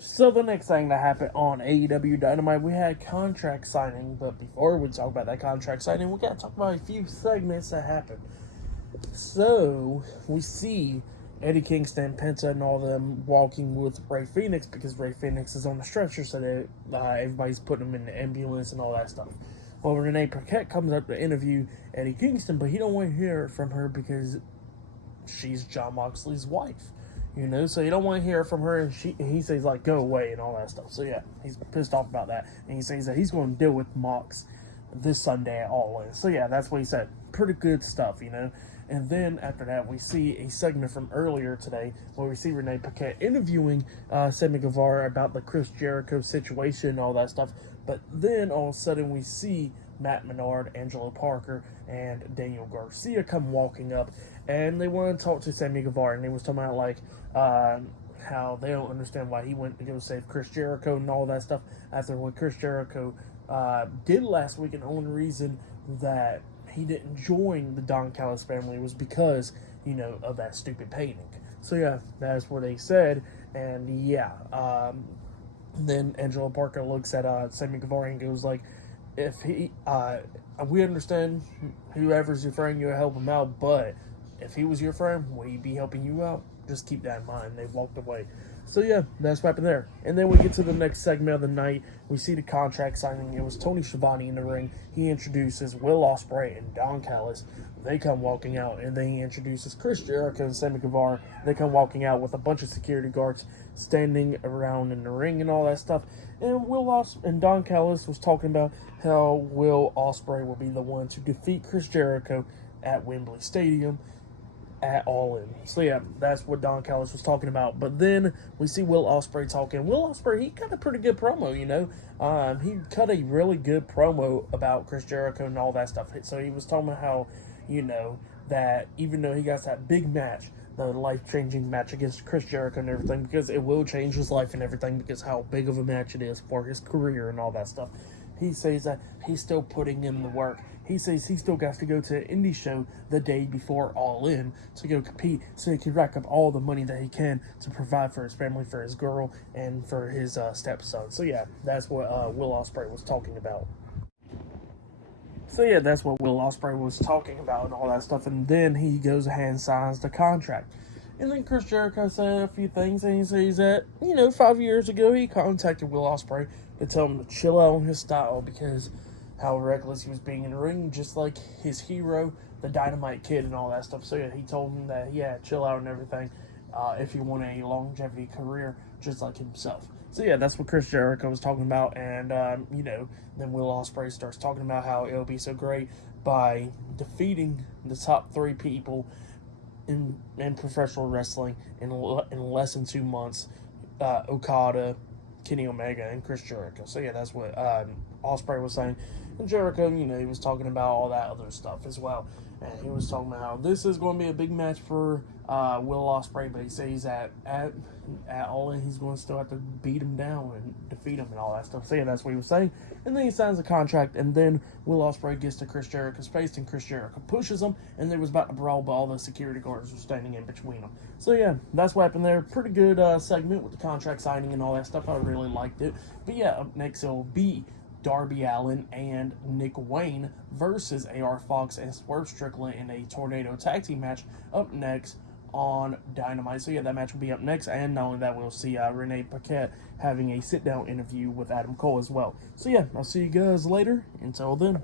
So the next thing that happened on AEW Dynamite, we had contract signing. But before we talk about that contract signing, we got to talk about a few segments that happened. So we see Eddie Kingston, Penta, and all them walking with Ray Phoenix because Ray Phoenix is on the stretcher, so that everybody's putting him in the ambulance and all that stuff. Well, Renee Paquette comes up to interview Eddie Kingston, but he don't want to hear from her because she's Jon Moxley's wife. So you don't want to hear from her, and he says, like, go away and all that stuff. So, yeah, he's pissed off about that. And he says that he's going to deal with Mox this Sunday at All In. So, yeah, that's what he said. Pretty good stuff. And then, after that, we see a segment from earlier today where we see Renee Paquette interviewing Sammy Guevara about the Chris Jericho situation and all that stuff. But then, all of a sudden, we see Matt Menard, Angelo Parker, and Daniel Garcia come walking up, and they want to talk to Sammy Guevara, and they was talking about, like, how they don't understand why he went to go save Chris Jericho and all that stuff after what Chris Jericho did last week, and the only reason that he didn't join the Don Callis family was because, of that stupid painting. So, yeah, that's what they said, and, yeah, then Angelo Parker looks at Sammy Guevara and goes, like, if he, we understand whoever's your friend, you'll help him out, but if he was your friend, would he be helping you out? Just keep that in mind. They walked away. So, yeah, that's what happened there. And then we get to the next segment of the night. We see the contract signing. It was Tony Schiavone in the ring. He introduces Will Ospreay and Don Callis. They come walking out, and then he introduces Chris Jericho and Sammy Guevara. They come walking out with a bunch of security guards standing around in the ring and all that stuff. And Don Callis was talking about how Will Ospreay will be the one to defeat Chris Jericho at Wembley Stadium at All In. So, yeah, that's what Don Callis was talking about. But then we see Will Ospreay talking. Will Ospreay, he cut a pretty good promo, He cut a really good promo about Chris Jericho and all that stuff. So he was talking about how, that even though he got that big match, the life-changing match against Chris Jericho and everything, because it will change his life and everything, because how big of a match it is for his career and all that stuff. He says that he's still putting in the work. He says he still got to go to an indie show the day before All In to go compete so he can rack up all the money that he can to provide for his family, for his girl, and for his stepson. So, yeah, that's what Will Ospreay was talking about. So, yeah, that's what Will Ospreay was talking about and all that stuff. And then he goes ahead and signs the contract. And then Chris Jericho said a few things, and he says that, 5 years ago he contacted Will Ospreay to tell him to chill out on his style because how reckless he was being in the ring, just like his hero, the Dynamite Kid, and all that stuff. So, yeah, he told him that, chill out and everything if you want a longevity career just like himself. So, yeah, that's what Chris Jericho was talking about. And, then Will Ospreay starts talking about how it'll be so great by defeating the top 3 people in professional wrestling in less than 2 months, Okada, Kenny Omega, and Chris Jericho. So, yeah, that's what Ospreay was saying. And Jericho, he was talking about all that other stuff as well. And he was talking about how this is going to be a big match for Will Ospreay, but he says at All In, he's going to still have to beat him down and defeat him and all that stuff. So, yeah, that's what he was saying. And then he signs the contract, and then Will Ospreay gets to Chris Jericho's face, and Chris Jericho pushes him, and they was about to brawl, but all the security guards were standing in between them. So, yeah, that's what happened there. Pretty good segment with the contract signing and all that stuff. I really liked it. But, yeah, up next it'll be Darby Allin and Nick Wayne versus AR Fox and Swerve Strickland in a Tornado Tag Team match up next on Dynamite. So, yeah, that match will be up next. And not only that, we'll see Renee Paquette having a sit-down interview with Adam Cole as well. So, yeah, I'll see you guys later. Until then.